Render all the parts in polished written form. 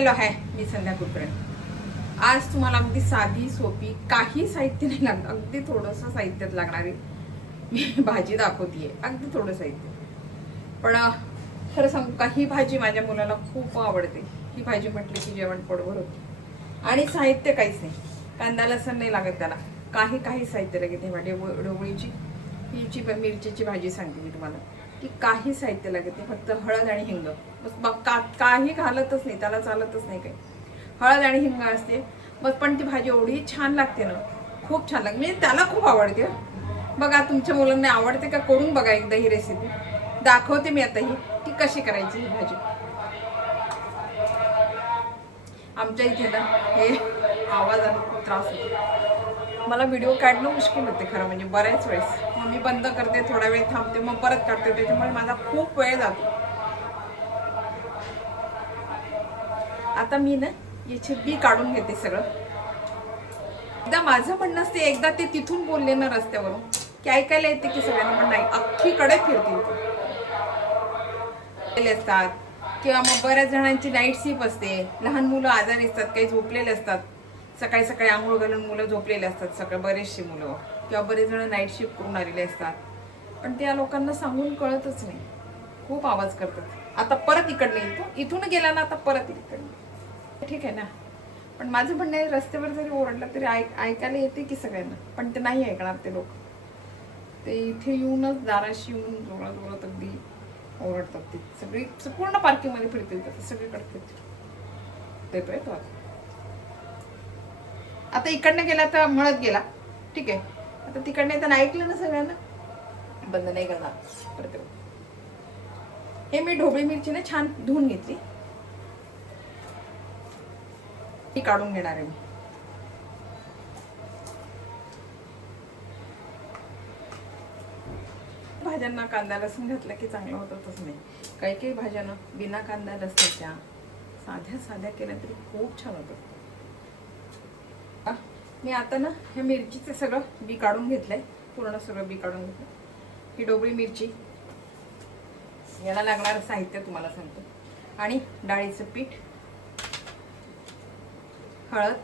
Hello hi, मी संध्या कुलकर्णी. आज तुम्हाला अगदी साधी सोपी काही साहित्य नाही लागणार, अगदी थोडंसं साहित्यात लागणारी मी भाजी दाखवतीये. अगदी थोडं साहित्य, पण खरं सांगू का, ही भाजी माझ्या मुलाला खूप आवडते. ही भाजी म्हटली की जेवण पोटभर होते आणि साहित्य काहीच नाही. कांदा लसण नाही लागत त्याला, काही साहित्य लागत नाही. ढोबळीची हिची मिरचीची भाजी सांगते मी तुम्हाला की काही साहित्य लागत नाही, फक्त हळद आणि हिंग बस. काही घालतच नाही, त्याला चालतच नाही काही. हळद आणि हिंग असते बस. पण ती भाजी एवढी छान लागते ना, खूप छान लागते. म्हणजे त्याला खूप आवडते. बघा तुमच्या मुलांना आवडते का, करून बघा एकदा ही रेसिपी. दाखवते मी आता ही की कशी करायची ही भाजी. आमच्या इथे ना हे आवाजाने खूप त्रास होतो. मला व्हिडिओ काढणं मुश्किल होते खरं म्हणजे बऱ्याच वेळेस. मग मी बंद करते, थोडा वेळ थांबते, मग परत काढते. त्याच्यामुळे माझा खूप वेळ जातो. आता मी ना याची बी काढून घेते सगळं. एकदा माझं म्हणणं असते, एकदा ते तिथून बोलले ना रस्त्यावरून की ऐकायला येते की सगळ्यांना, पण नाही, अख्खीकडे फिरते असतात. किंवा मग बऱ्याच जणांची नाईट स्लीप असते. लहान मुलं आजारी असतात, काही झोपलेले असतात. सकाळी सकाळी आंघोळ घालून मुलं झोपलेले असतात, सकाळी बरेचशी मुलं. किंवा बरेच जण नाईट शिफ्ट करून आलेले असतात. पण त्या लोकांना सांगून कळतच नाही, खूप आवाज करतात. आता परत इकडनं येतो, इथून गेला ना आता परत इकडनं. ठीक आहे ना, पण माझं म्हणणं आहे, रस्त्यावर जरी ओरडलं तरी ऐकायला येते की सगळ्यांना. पण ते नाही ऐकणार ते लोक. ते इथे येऊनच दाराशी येऊन जोरात जोरात अगदी ओरडतात. ते सगळी पूर्ण पार्किंगमध्ये फिरतील, तर सगळीकडे फिरतील. देतोय तो आता इकडनं गेला तर म्हणत गेला, ठीक आहे. आता तिकडनं येताना ऐकलं ना सगळ्यांना, बंद नाही करणार परत. हे मी ढोबळी मिरची ना छान धुवून घेतली, ती काढून घेणार आहे मी. भाज्यांना कांदा लसूण घातला की चांगलं होतच नाही. काही भाज्यांना बिना कांदा लसणाच्या साध्या साध्या केल्या तरी खूप छान होतं. मी आता ना हे मिरचीचं सगळं बी काढून घेतलंय, पूर्ण सगळं बी काढून घेतलं. ही ढोबळी मिरची, याला लागणारं साहित्य तुम्हाला सांगतो. आणि डाळीचं पीठ, हळद,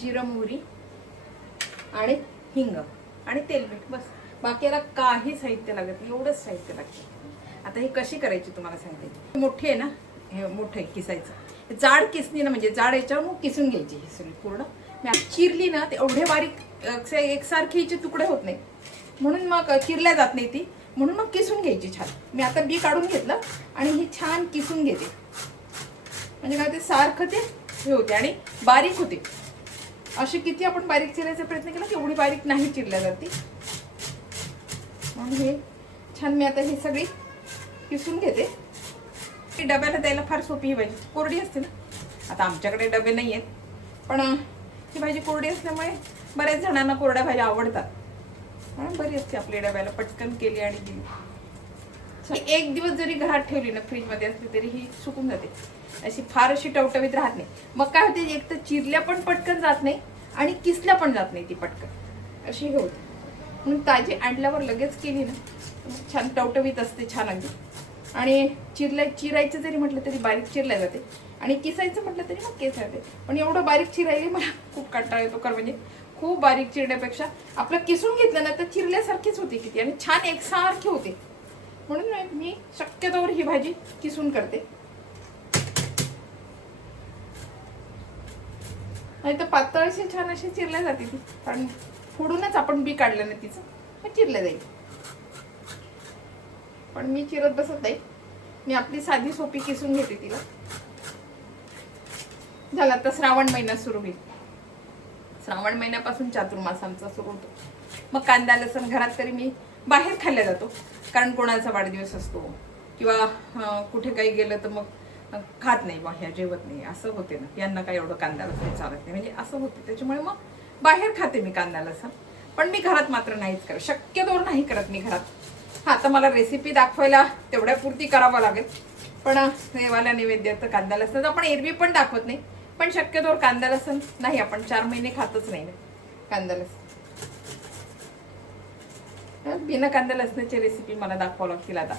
जिरं मोहरी आणि हिंग आणि तेल मीठ, बस. बाकी याला काही साहित्य लागत नाही, एवढंच साहित्य लागतं. आता ही कशी करायची तुम्हाला सांगते. मोठी आहे ना, हे मोठं आहे किसायचं. जाड किसणी ना, म्हणजे जाड याच्यावर मग किसून घ्यायची ही सगळी पूर्ण. मी आता चिरली ना ते एवढे बारीक एकसारखे हिचे तुकडे होत नाही, म्हणून मग चिरल्या जात नाही ती, म्हणून मग किसून घ्यायची छान. मी आता बी काढून घेतलं आणि ही छान किसून घेते. म्हणजे काय ते सारखं ते हे होते आणि बारीक होते. असे किती आपण बारीक चिरायचा प्रयत्न केला की एवढी बारीक नाही चिरल्या जाते. म्हणून हे छान मी आता ही सगळी किसून घेते. ही डब्याला द्यायला फार सोपी ही भाजी, कोरडी असते ना. आता आमच्याकडे डबे नाही आहेत, पण ही भाजी कोरडी असल्यामुळे बऱ्याच जणांना कोरड्या भाज्या आवडतात. म्हणून बरी असते आपल्या डब्याला, पटकन केली आणि दिली. एक दिवस जरी घरात ठेवली ना, फ्रीजमध्ये असली तरी ही सुकून जाते. अशी फार अशी टवटवीत राहत नाही. मग काय होते, एक तर चिरल्या पण पटकन जात नाही आणि किसल्या पण जात नाही ती पटकन, अशी हे होते. म्हणून ताजी आणल्यावर लगेच केली ना छान टवटवीत असते, छान अगदी. आणि चिरायचं जरी म्हटलं तरी बारीक चिरल्या जाते, आणि किसायचं म्हटलं तरी मग केस जाते. पण एवढं बारीक चिरायला मला खूप कंटाळा येतो. कारण म्हणजे खूप बारीक चिरण्यापेक्षा आपलं किसून घेतलं ना तर चिरल्यासारखीच होते किती, आणि छान एकसारखी होते. म्हणून मी शक्यतोवर ही भाजी किसून करते. नाही तर पातळ अशी छान अशी चिरल्या जाते ती, कारण फोडूनच आपण बी काढलं ना तिचं, मग चिरल्या जाईल. पण मी चिरत बसत नाही, मी आपली साधी सोपी किसून घेते तिला. झाला तर श्रावण महिना सुरू होईल. श्रावण महिन्यापासून चातुर्मास आमचा सुरू होतो. मग कांदा लसूण घरात तरी मी बाहेर खाल्ला जातो, कारण कोणाचा वाढदिवस असतो किंवा कुठे काही गेलं तर मग खात नाही, ह्या जेवत नाही, असं होते ना. यांना काय एवढं कांदा लसूण चालत नाही, म्हणजे असं होते. त्याच्यामुळे मग बाहेर खाते मी कांदा लसूण, पण मी घरात मात्र नाहीच करत, शक्यतोवर नाही करत मी घरात. हा, आता मला रेसिपी दाखवायला तेवढ्या पुरती करावं लागेल, पण देवाला नैवेद्य तर कांदा लसूण आपण एरवी पण दाखवत नाही. पण शक्यतोवर कांदा लसूण नाही, आपण 4 महिने खातच नाही कांदा लसूण. बिना कांदा लसणाची रेसिपी मला दाखवावं लागतील आता.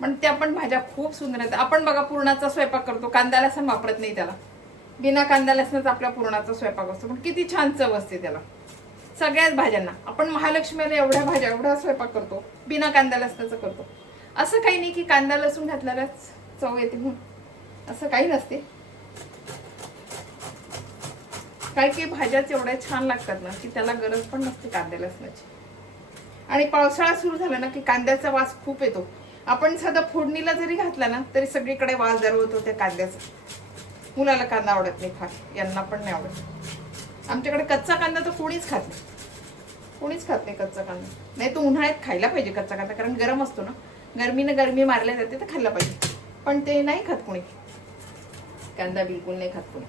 पण त्या पण भाज्या खूप सुंदर आहेत. आपण बघा पुरणाचा स्वयंपाक करतो, कांदा लसूण वापरत नाही त्याला, बिना कांदा लसणाचा आपल्या पुरणाचा स्वयंपाक असतो, पण किती छान चव असते त्याला. सगळ्याच भाज्यांना आपण महालक्ष्मीला एवढ्या भाज्या एवढा स्वयंपाक करतो, बिना कांदा लसणाचा करतो. असं काही नाही की कांदा लसूण घातल्यालाच चव येते म्हणून, असं काही नसते. काही काही भाज्याच एवढ्या छान लागतात ना की त्याला गरज पण नसते कांदा लसणाची. आणि पावसाळा सुरू झाला ना की कांद्याचा वास खूप येतो. आपण साधा फोडणीला जरी घातला ना तरी सगळीकडे वास दरवतो त्या कांद्याचा. मुलाला कांदा आवडत नाही फार, यांना पण नाही आवडत. आमच्याकडे कच्चा कांदा तर कोणीच खात नाही, कोणीच खात नाही कच्चा कांदा. नाही तो उन्हाळ्यात खायला पाहिजे कच्चा कांदा, कारण गरम असतो ना, गरमीनं गरमी मारल्या जाते तर खाल्ला पाहिजे. पण ते नाही खात कोणी, कांदा बिलकुल नाही खात कोणी.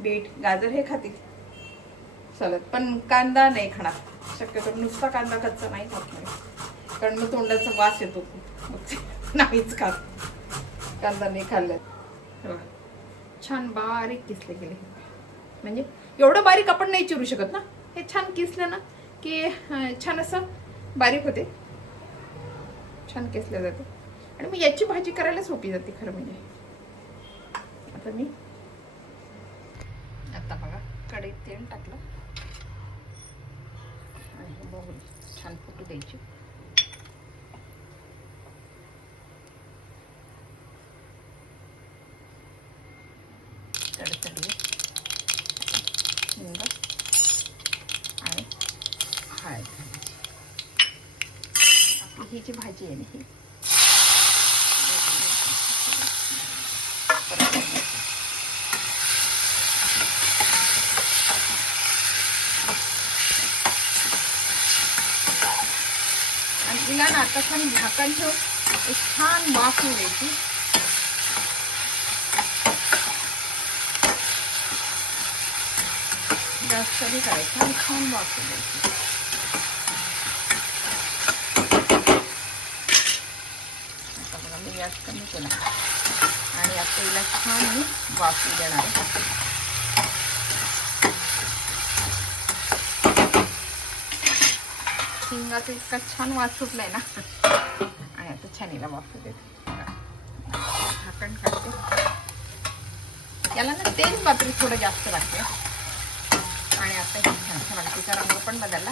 बीट गाजर हे खातील चालत, पण कांदा नाही खाणार शक्यतो. नुसता कांदा कच्चा नाही खात नाही, कारण मग तोंडाचा वास येतो, नाहीच खात. कांदा नाही खाल्ला. छान बारीक किसले गेले, म्हणजे एवढं बारीक आपण नाही चिरू शकत ना. हे छान किसलं ना की छान असं बारीक होते, छान किसलं जाते. आणि मग याची भाजी करायला सोपी जाते खरं म्हणजे. आता बघा कढईत तेल टाकलं आणि हे बघून छान फुटू द्यायची. तडतडी हिंग आणि हळद घालायची. आपली ही जी भाजी आहे ना ही तिला ना आता छान झाकण ठेवून एक छान वाफ येऊ द्यायची. जास्त नाही करायचं आणि छान वाफ येऊ द्यायची. आता बघा मी गॅस कमी केला आणि आता हिला छान मी वाफ येऊ देणार आहे. हिंगाचा इतका छान वास सुटलाय ना, आणि आता छान हिला वाफू देते. झाकण काढते. याला ना तेल बापरी थोडं जास्त लागते. आणि आता हे छान छान तिचा रंग पण बदलला.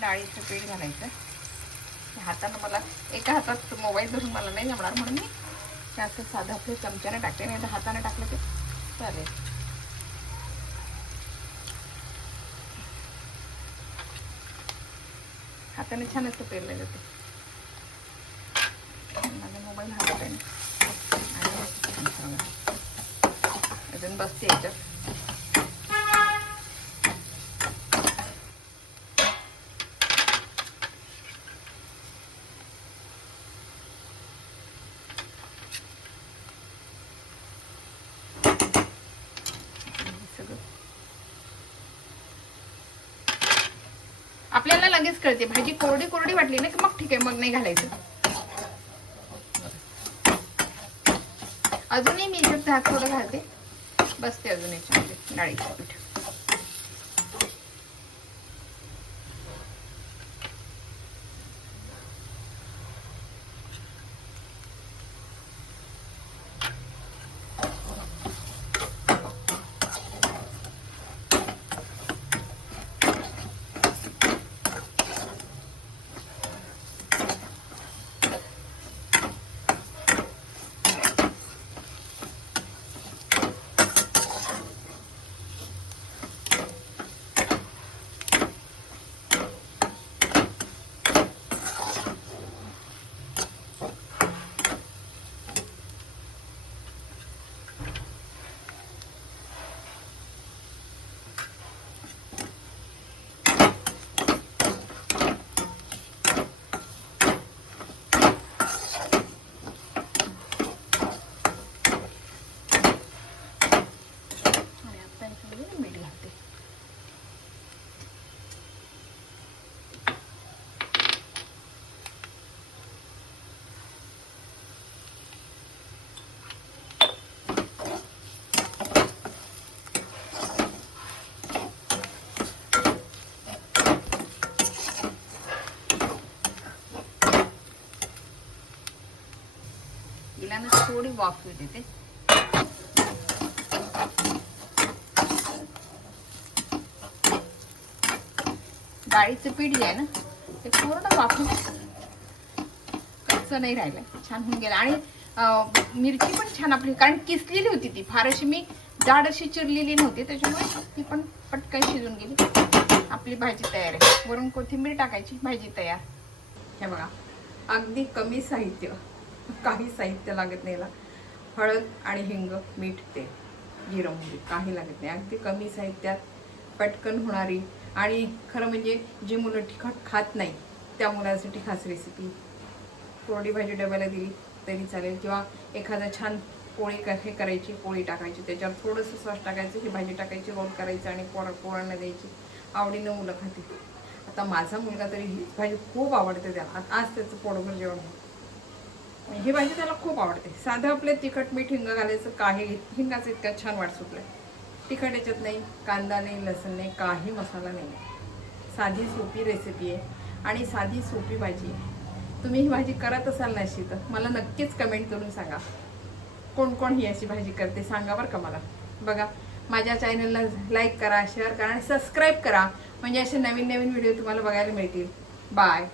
डाळीचं पीठ घालायचं. हातानं मला एका हातात मोबाईल धरून मला नाही जमणार, म्हणून मी ते असं साधं आपल्या चमच्याने टाकते, नाही तर हाताने टाकलं ते चालेल. हाताने छान असं पेरलं जाते. माझा मोबाईल हातात आहे आणि अजून बसते याच्यात. आपल्याला लगेच कळते भाजी कोरडी कोरडी वाटली ना की मग ठीक आहे, मग नाही घालायचं. अजूनही मी याच्यात भात थोडं घालते, बसते अजून याच्यामध्ये डाळीचं पीठ. त्याच्यानं थोडी वाफ येते ते. डाळीचं पीठ जे आहे ना ते पूर्ण वाफून कच्चं नाही राहिलंय, छान होऊन गेलं. आणि मिरची पण छान आपली, कारण किसलेली होती ती, फार अशी मी जाड अशी चिरलेली नव्हती, त्याच्यामुळे ती पण पटकन शिजून गेली. आपली भाजी तयार आहे. वरून कोथिंबीर टाकायची, भाजी तयार. हे बघा, अगदी कमी साहित्य, काही साहित्य लागत नाही याला. हळद आणि हिंग, मीठ, तेल, जिरं, मोहरी, काही लागत नाही. अगदी कमी साहित्यात पटकन होणारी आणि खरं म्हणजे जी मुलं तिखट खात नाही त्या मुलांसाठी खास रेसिपी. कोरडी भाजी डब्याला दिली तरी चालेल, किंवा एखादा छान पोळी हे करायची, पोळी टाकायची, त्याच्यावर थोडंसं सॉस टाकायचं, ही भाजी टाकायची, रोल करायचं आणि पोरांना द्यायची. आवडीनं मुलं खातील. आता माझा मुलगा तरी ही भाजी खूप आवडते त्याला. आज त्याचं पोटभर जेवण आहे. ही भाजी त्याला खूप आवडते. साधं आपले तिखट मीठ हिंग घालायचं, काही हिंगाचं इतका छान वाट सुटलाय. तिखट याच्यात नाही, कांदा नाही, लसूण नाही, काही मसाला नाही. साधी सोपी रेसिपी आहे आणि साधी सोपी भाजी आहे. तुम्ही ही भाजी करत असाल ना अशी, तर मला नक्कीच कमेंट करून सांगा कोण कोण ही अशी भाजी करते, सांगा बरं का मला. बघा, माझ्या चॅनलला लाईक करा, शेअर करा आणि सबस्क्राईब करा, म्हणजे असे नवीन नवीन व्हिडिओ तुम्हाला बघायला मिळतील. बाय.